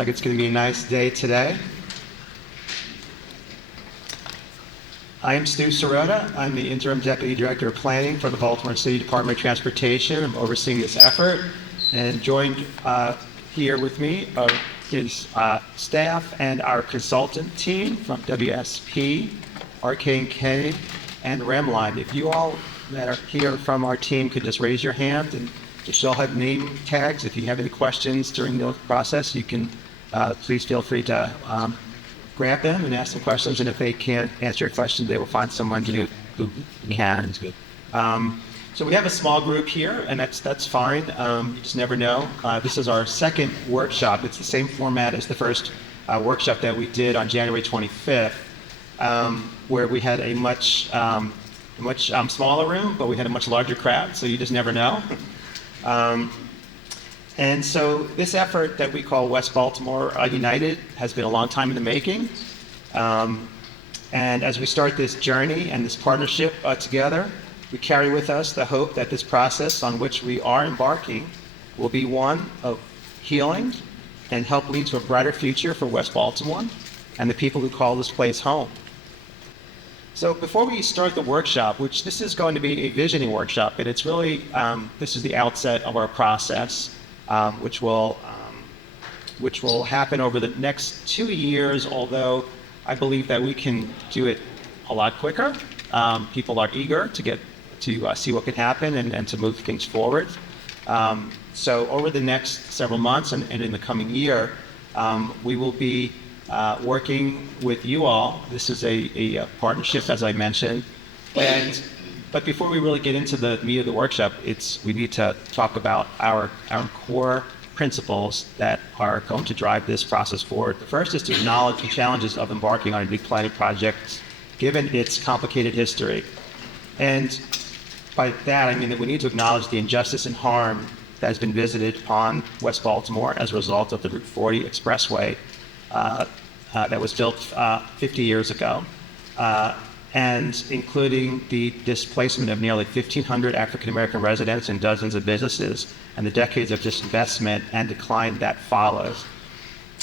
like it's going to be a nice day today. I am Stu Sirota. I'm the Interim Deputy Director of Planning for the Baltimore City Department of Transportation. I'm overseeing this effort, and joined here with me is staff and our consultant team from WSP, RK&K, and Remline. If you all that are here from our team could just raise your hand, and just all have name tags. If you have any questions during the process, you can please feel free to grab them and ask them questions, and if they can't answer your question, they will find someone who can. So we have a small group here, and that's fine. You just never know. This is our second workshop. It's the same format as the first workshop that we did on January 25th, where we had a much smaller room, but we had a much larger crowd, so you just never know. And so this effort that we call West Baltimore United has been a long time in the making. And as we start this journey and this partnership together, we carry with us the hope that this process on which we are embarking will be one of healing and help lead to a brighter future for West Baltimore and the people who call this place home. So before we start the workshop, which this is going to be a visioning workshop, and it's really, this is the outset of our process, which will happen over the next 2 years, although I believe that we can do it a lot quicker. People are eager to get to see what can happen and to move things forward. So over the next several months and in the coming year, we will be working with you all. This is a partnership, as I mentioned. But before we really get into the meat of the workshop, we need to talk about our core principles that are going to drive this process forward. The first is to acknowledge the challenges of embarking on a big planning project, given its complicated history. And by that, I mean that we need to acknowledge the injustice and harm that has been visited upon West Baltimore as a result of the Route 40 expressway that was built 50 years ago, and including the displacement of nearly 1,500 African-American residents and dozens of businesses, and the decades of disinvestment and decline that follows.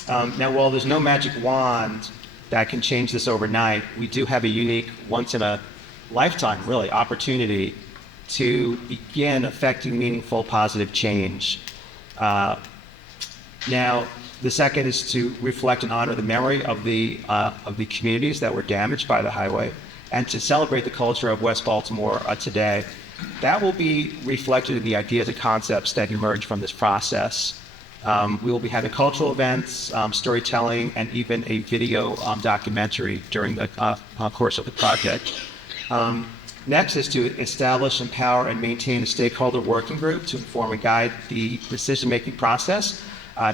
Now, while there's no magic wand that can change this overnight, we do have a unique, once-in-a-lifetime, really, opportunity to begin affecting meaningful, positive change. Now, the second is to reflect and honor the memory of the communities that were damaged by the highway, and to celebrate the culture of West Baltimore today. That will be reflected in the ideas and concepts that emerge from this process. We will be having cultural events, storytelling, and even a video documentary during the course of the project. Next is to establish, empower, and maintain a stakeholder working group to inform and guide the decision-making process.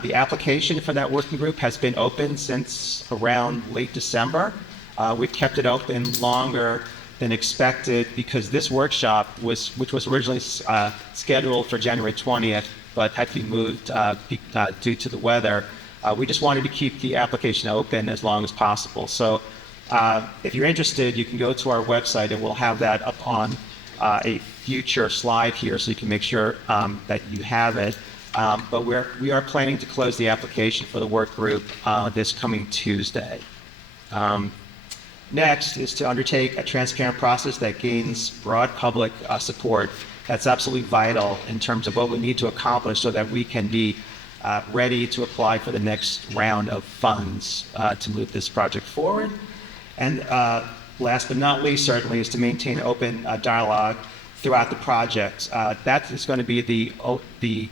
The application for that working group has been open since around late December. We've kept it open longer than expected because this workshop, which was originally scheduled for January 20th, but had to be moved due to the weather. We just wanted to keep the application open as long as possible. So if you're interested, you can go to our website, and we'll have that up on a future slide here, so you can make sure that you have it. But we are planning to close the application for the work group this coming Tuesday. Next is to undertake a transparent process that gains broad public support. That's absolutely vital in terms of what we need to accomplish so that we can be ready to apply for the next round of funds to move this project forward. And last but not least, certainly, is to maintain open dialogue throughout the project. That is going to be the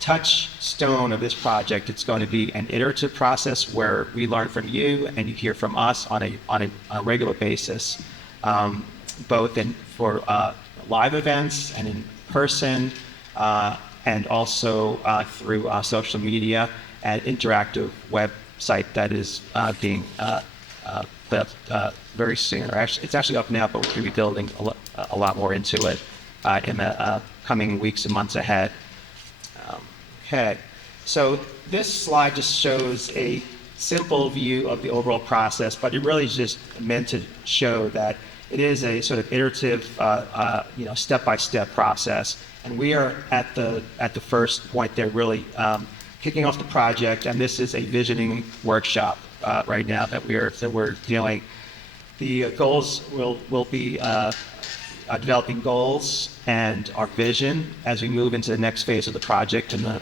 touchstone of this project. It's going to be an iterative process where we learn from you and you hear from us on a regular basis, both for live events and in person, and also through social media and interactive website that is being built very soon. Or actually, it's actually up now, but we're going to be building a lot more into it in the coming weeks and months ahead. Okay, so this slide just shows a simple view of the overall process, but it really is just meant to show that it is a sort of iterative, step-by-step process. And we are at the first point there, really kicking off the project, and this is a visioning workshop right now that we're doing. The goals will be developing goals and our vision as we move into the next phase of the project in the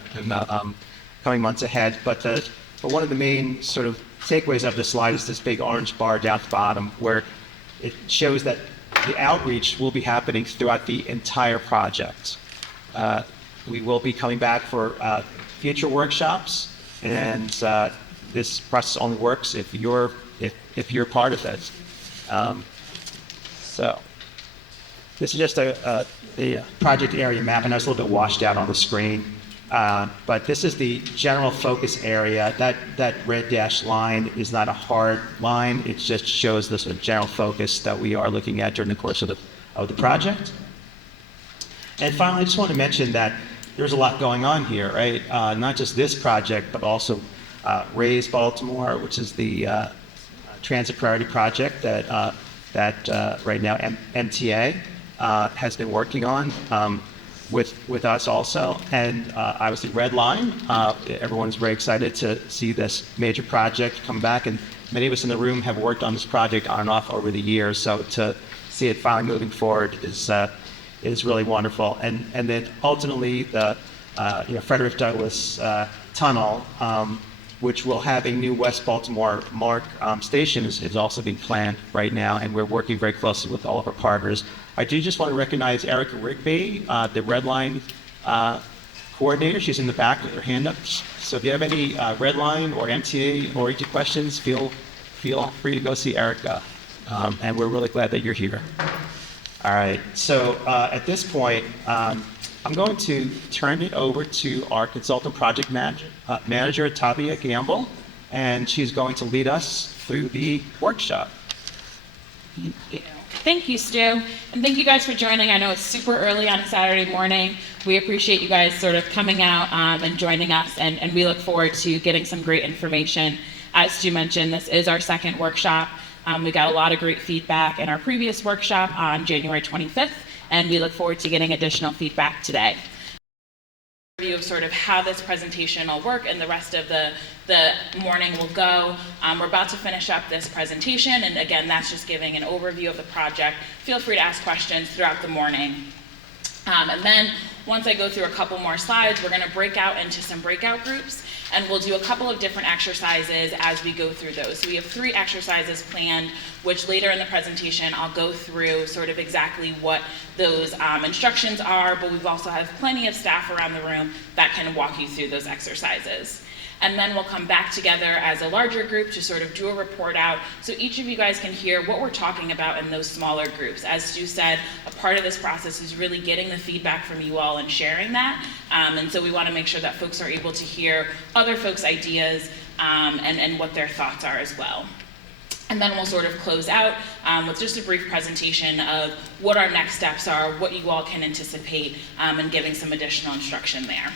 coming months ahead. But one of the main sort of takeaways of the slide is this big orange bar down at the bottom, where it shows that the outreach will be happening throughout the entire project. We will be coming back for future workshops, and this process only works if you're part of it. So this is just a project area map, and I was a little bit washed out on the screen. But this is the general focus area. That red dashed line is not a hard line. It just shows the sort of general focus that we are looking at during the course of the project. And finally, I just want to mention that there's a lot going on here, right? Not just this project, but also West Baltimore, which is the transit priority project that right now MTA has been working on. With us also, and obviously Red Line. Everyone's very excited to see this major project come back, and many of us in the room have worked on this project on and off over the years, so to see it finally moving forward is really wonderful. And then ultimately the Frederick Douglass Tunnel, which will have a new West Baltimore MARC station, is also being planned right now, and we're working very closely with all of our partners. I do just want to recognize Erica Rigby, the Red Line coordinator. She's in the back with her hand up. So if you have any Red Line or MTA or ET questions, feel free to go see Erica. And we're really glad that you're here. All right, so at this point, I'm going to turn it over to our consultant project manager, Tavia Gamble, and she's going to lead us through the workshop. Thank you, Stu, and thank you guys for joining. I know it's super early on a Saturday morning. We appreciate you guys sort of coming out and joining us, and we look forward to getting some great information. As Stu mentioned, this is our second workshop. We got a lot of great feedback in our previous workshop on January 25th, and we look forward to getting additional feedback today. View of sort of how this presentation will work and the rest of the morning will go. We're about to finish up this presentation, and again, that's just giving an overview of the project. Feel free to ask questions throughout the morning. And then once I go through a couple more slides, we're going to break out into some breakout groups, and we'll do a couple of different exercises as we go through those. So we have 3 exercises planned, which later in the presentation I'll go through sort of exactly what those instructions are, but we've also have plenty of staff around the room that can walk you through those exercises. And then we'll come back together as a larger group to sort of do a report out so each of you guys can hear what we're talking about in those smaller groups. As Stu said, a part of this process is really getting the feedback from you all and sharing that. And so we want to make sure that folks are able to hear other folks' ideas and what their thoughts are as well. And then we'll sort of close out with just a brief presentation of what our next steps are, what you all can anticipate, and giving some additional instruction there.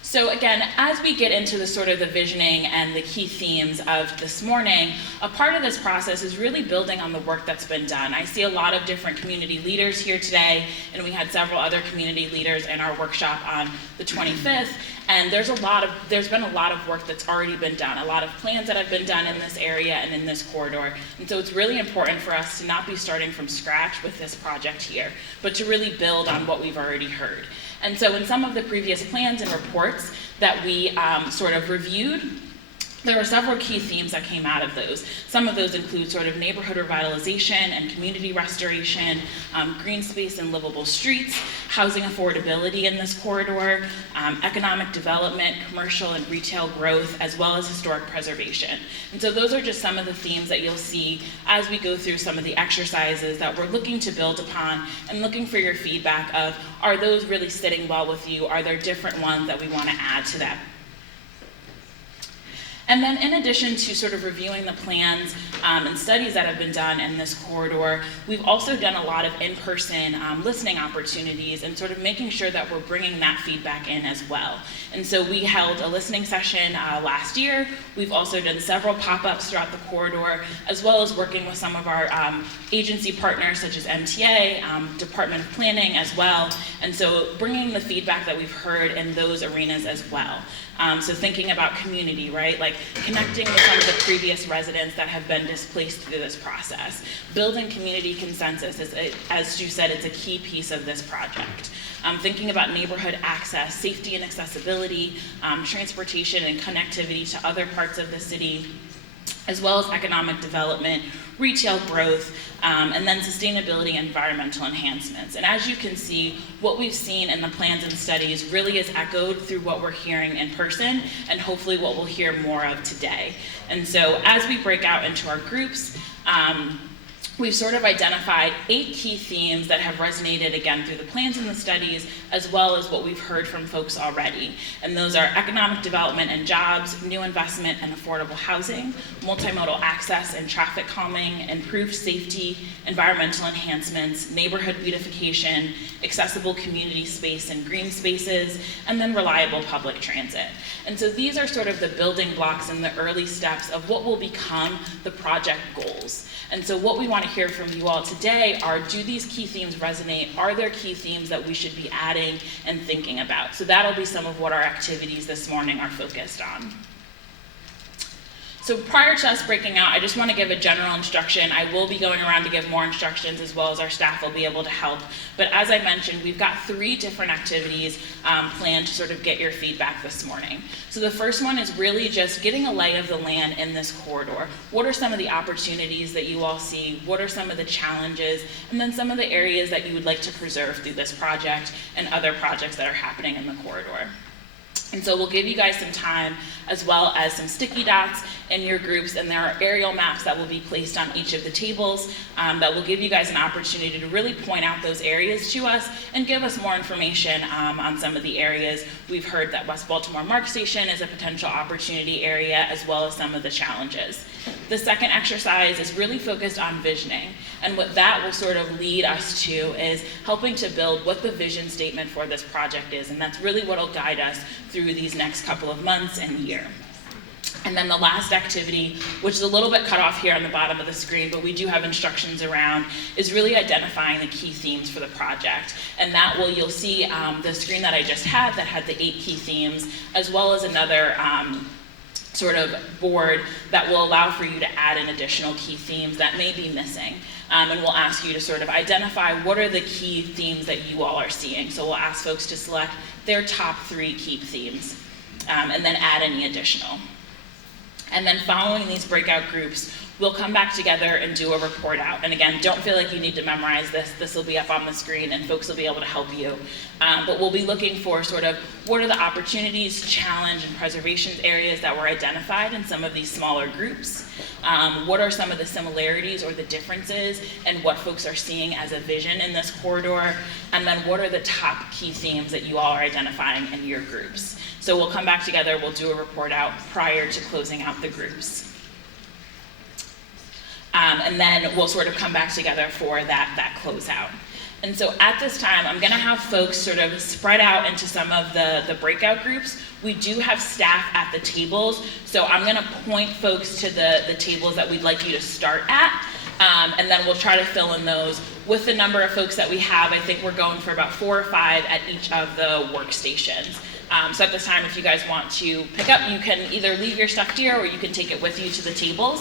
So again, as we get into the sort of the visioning and the key themes of this morning, a part of this process is really building on the work that's been done. I see a lot of different community leaders here today, and we had several other community leaders in our workshop on the 25th, and there's been a lot of work that's already been done, a lot of plans that have been done in this area and in this corridor. And so it's really important for us to not be starting from scratch with this project here, but to really build on what we've already heard. And so in some of the previous plans and reports that we sort of reviewed, there are several key themes that came out of those. Some of those include sort of neighborhood revitalization and community restoration, green space and livable streets, housing affordability in this corridor, economic development, commercial and retail growth, as well as historic preservation. And so those are just some of the themes that you'll see as we go through some of the exercises that we're looking to build upon and looking for your feedback of, are those really sitting well with you? Are there different ones that we want to add to that? And then in addition to sort of reviewing the plans and studies that have been done in this corridor, we've also done a lot of in-person listening opportunities and sort of making sure that we're bringing that feedback in as well. And so we held a listening session last year. We've also done several pop-ups throughout the corridor, as well as working with some of our agency partners such as MTA, Department of Planning as well. And so bringing the feedback that we've heard in those arenas as well. So thinking about community, right? Like connecting with some of the previous residents that have been displaced through this process. Building community consensus, as Stu said, it's a key piece of this project. Thinking about neighborhood access, safety and accessibility, transportation and connectivity to other parts of the city, as well as economic development, retail growth, and then sustainability and environmental enhancements. And as you can see, what we've seen in the plans and studies really is echoed through what we're hearing in person, and hopefully what we'll hear more of today. And so as we break out into our groups, we've sort of identified 8 key themes that have resonated again through the plans and the studies, as well as what we've heard from folks already. And those are economic development and jobs, new investment and affordable housing, multimodal access and traffic calming, improved safety, environmental enhancements, neighborhood beautification, accessible community space and green spaces, and then reliable public transit. And so these are sort of the building blocks and the early steps of what will become the project goals. And so what we want to hear from you all today are, do these key themes resonate? Are there key themes that we should be adding and thinking about? So that'll be some of what our activities this morning are focused on. So prior to us breaking out, I just want to give a general instruction. I will be going around to give more instructions, as well as our staff will be able to help. But as I mentioned, we've got 3 different activities planned to sort of get your feedback this morning. So the first one is really just getting a lay of the land in this corridor. What are some of the opportunities that you all see? What are some of the challenges? And then some of the areas that you would like to preserve through this project and other projects that are happening in the corridor. And so we'll give you guys some time, as well as some sticky dots in your groups, and there are aerial maps that will be placed on each of the tables that will give you guys an opportunity to really point out those areas to us and give us more information on some of the areas. We've heard that West Baltimore Mark Station is a potential opportunity area, as well as some of the challenges. The second exercise is really focused on visioning, and what that will sort of lead us to is helping to build what the vision statement for this project is, and that's really what will guide us through these next couple of months and year. And then the last activity, which is a little bit cut off here on the bottom of the screen, but we do have instructions around, is really identifying the key themes for the project. And that will, you'll see the screen that I just had that had the 8 key themes, as well as another sort of board that will allow for you to add in additional key themes that may be missing. And we'll ask you to sort of identify what are the key themes that you all are seeing. So we'll ask folks to select their top 3 key themes, and then add any additional. And then following these breakout groups, we'll come back together and do a report out. And again, don't feel like you need to memorize this. This will be up on the screen and folks will be able to help you. But we'll be looking for sort of what are the opportunities, challenge, and preservation areas that were identified in some of these smaller groups. What are some of the similarities or the differences and what folks are seeing as a vision in this corridor? And then what are the top key themes that you all are identifying in your groups? So we'll come back together, we'll do a report out prior to closing out the groups. And then we'll sort of come back together for that closeout. And so at this time, I'm gonna have folks sort of spread out into some of the breakout groups. We do have staff at the tables, so I'm gonna point folks to the tables that we'd like you to start at, and then we'll try to fill in those. With the number of folks that we have, I think we're going for about 4 or 5 at each of the workstations. So at this time, if you guys want to pick up, you can either leave your stuff here or you can take it with you to the tables.